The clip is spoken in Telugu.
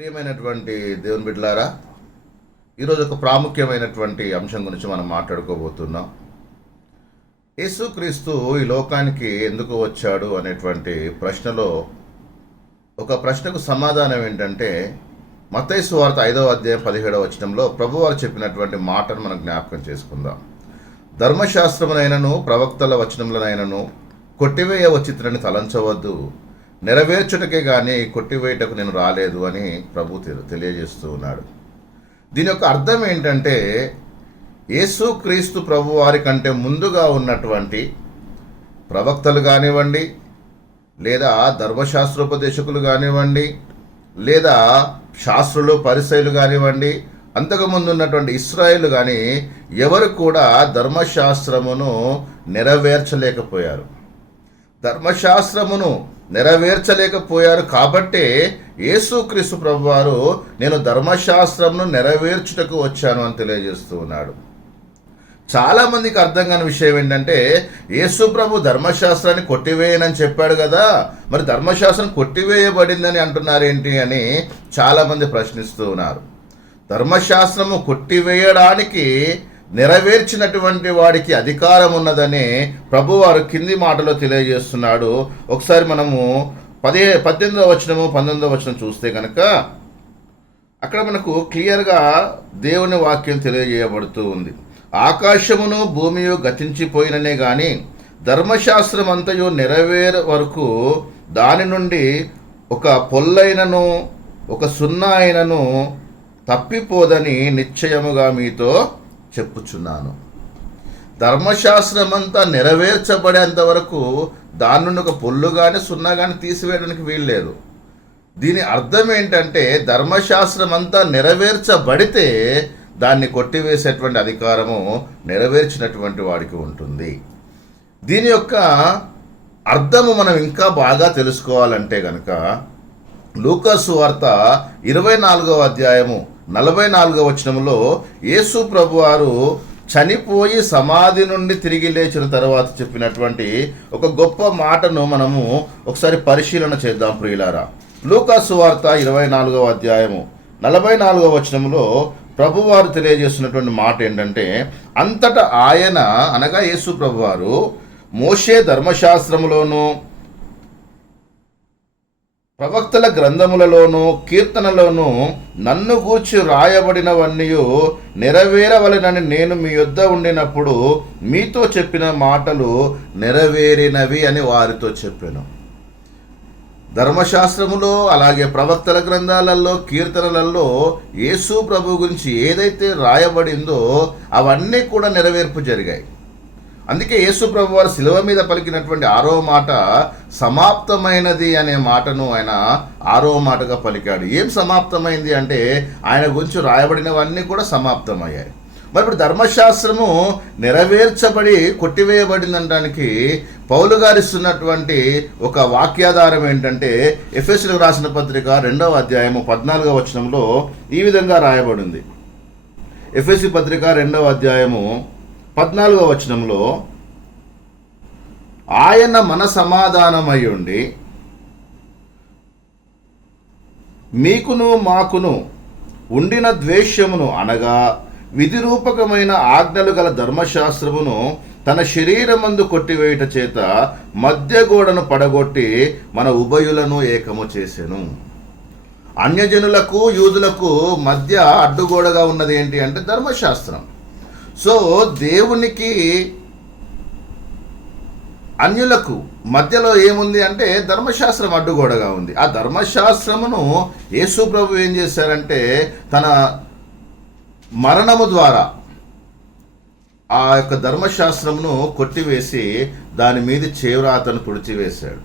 ప్రియమైనటువంటి దేవుని బిడ్డలారా, ఈరోజు ఒక ప్రాముఖ్యమైనటువంటి అంశం గురించి మనం మాట్లాడుకోబోతున్నాం. యేసుక్రీస్తు ఈ లోకానికి ఎందుకు వచ్చాడు అనేటువంటి ప్రశ్నలో ఒక ప్రశ్నకు సమాధానం ఏంటంటే, మత్తయి సువార్త 5వ అధ్యాయం 17వ వచనంలో ప్రభువారు చెప్పినటువంటి మాటను మనం జ్ఞాపకం చేసుకుందాం. ధర్మశాస్త్రమునైనను ప్రవక్తల వచనములనైనను కొట్టివేయ వచ్చితులని తలంచవద్దు, నెరవేర్చుటకే కానీ కొట్టివేయటకు నేను రాలేదు అని ప్రభు తెలియజేస్తూ ఉన్నాడు. దీని యొక్క అర్థం ఏంటంటే, యేసుక్రీస్తు ప్రభు వారి కంటే ముందుగా ఉన్నటువంటి ప్రవక్తలు కానివ్వండి, లేదా ధర్మశాస్త్రోపదేశకులు కానివ్వండి, లేదా శాస్త్రులు పరిసయ్యులు కానివ్వండి, అంతకుముందు ఉన్నటువంటి ఇశ్రాయేలు కానీ ఎవరు కూడా ధర్మశాస్త్రమును నెరవేర్చలేకపోయారు. ధర్మశాస్త్రమును నెరవేర్చలేకపోయారు కాబట్టే యేసుక్రీస్తు ప్రభువారు నేను ధర్మశాస్త్రమును నెరవేర్చుటకు వచ్చాను అని తెలియజేస్తూ ఉన్నాడు. చాలామందికి అర్థం కాని విషయం ఏంటంటే, యేసు ప్రభు ధర్మశాస్త్రాన్ని కొట్టివేయనని చెప్పాడు కదా, మరి ధర్మశాస్త్రం కొట్టివేయబడిందని అంటున్నారేంటి అని చాలామంది ప్రశ్నిస్తూ ఉన్నారు. ధర్మశాస్త్రము కొట్టివేయడానికి నెరవేర్చినటువంటి వాడికి అధికారం ఉన్నదని ప్రభువారు కింది మాటలో తెలియజేస్తున్నాడు. ఒకసారి మనము 18వ వచనము 19వ వచనం చూస్తే కనుక అక్కడ మనకు క్లియర్గా దేవుని వాక్యం తెలియజేయబడుతూ ఉంది. ఆకాశమును భూమియు గతించిపోయిననే కానీ ధర్మశాస్త్రం అంతయు నెరవేర వరకు దాని నుండి ఒక పొల్లైనను ఒక సున్నా అయినను తప్పిపోదని నిశ్చయముగా మీతో చెప్పుచున్నాను. ధర్మశాస్త్రమంతా నెరవేర్చబడేంత వరకు దాని నుండి ఒక పొల్లు కానీ సున్నా కానీ తీసివేయడానికి వీల్లేదు. దీని అర్థం ఏంటంటే, ధర్మశాస్త్రం అంతా నెరవేర్చబడితే దాన్ని కొట్టివేసేటువంటి అధికారము నెరవేర్చినటువంటి వాడికి ఉంటుంది. దీని యొక్క అర్థము మనం ఇంకా బాగా తెలుసుకోవాలంటే కనుక లూకా సువార్త 24వ అధ్యాయము 44వ వచనంలో యేసు ప్రభువారు చనిపోయి సమాధి నుండి తిరిగి లేచిన తర్వాత చెప్పినటువంటి ఒక గొప్ప మాటను మనము ఒకసారి పరిశీలన చేద్దాం ప్రియులారా. లూకా సువార్త 24వ అధ్యాయము 44వ వచనంలో ప్రభువారు తెలియజేస్తున్నటువంటి మాట ఏంటంటే, అంతటా ఆయన అనగా యేసు ప్రభువారు మోషే ధర్మశాస్త్రములోను ప్రవక్తల గ్రంథములలోను కీర్తనలోను నన్ను గూర్చి రాయబడినవన్నీ నెరవేరవలెనని నేను మీ యొద్ద ఉండినప్పుడు మీతో చెప్పిన మాటలు నెరవేరినవి అని వారితో చెప్పాను. ధర్మశాస్త్రములో అలాగే ప్రవక్తల గ్రంథాలలో కీర్తనలలో యేసు ప్రభు గురించి ఏదైతే రాయబడిందో అవన్నీ కూడా నెరవేర్పు జరిగాయి. అందుకే యేసు ప్రభు వారు శిలువ మీద పలికినటువంటి 6వ మాట సమాప్తమైనది అనే మాటను ఆయన 6వ మాటగా పలికాడు. ఏం సమాప్తమైంది అంటే, ఆయన గురించి రాయబడినవన్నీ కూడా సమాప్తమయ్యాయి. మరి ఇప్పుడు ధర్మశాస్త్రము నెరవేర్చబడి కొట్టివేయబడిందనడానికి పౌలు గారు ఇస్తున్నటువంటి ఒక వాక్యాధారం ఏంటంటే, ఎఫెసీయులకు రాసిన పత్రిక 2వ అధ్యాయము 14వ వచనంలో ఈ విధంగా రాయబడింది. ఎఫెసీ పత్రిక 2వ అధ్యాయము 14వ వచనంలో, ఆయన మన సమాధానమై ఉండి మీకును మాకును ఉండిన ద్వేషమును అనగా విధిరూపకమైన ఆజ్ఞలు గల ధర్మశాస్త్రమును తన శరీరమందు కొట్టివేయుట చేత మధ్య గోడను పడగొట్టి మన ఉభయులను ఏకము చేసెను. అన్యజనులకు యూదులకు మధ్య అడ్డుగోడగా ఉన్నది ఏంటి అంటే ధర్మశాస్త్రం. సో దేవునికి అన్యులకు మధ్యలో ఏముంది అంటే ధర్మశాస్త్రం అడ్డుగోడగా ఉంది. ఆ ధర్మశాస్త్రమును యేసు ప్రభు ఏం చేశారంటే, తన మరణము ద్వారా ఆ యొక్క ధర్మశాస్త్రమును కొట్టివేసి దాని మీద చేవ్రాతను తుడిచివేశాడు.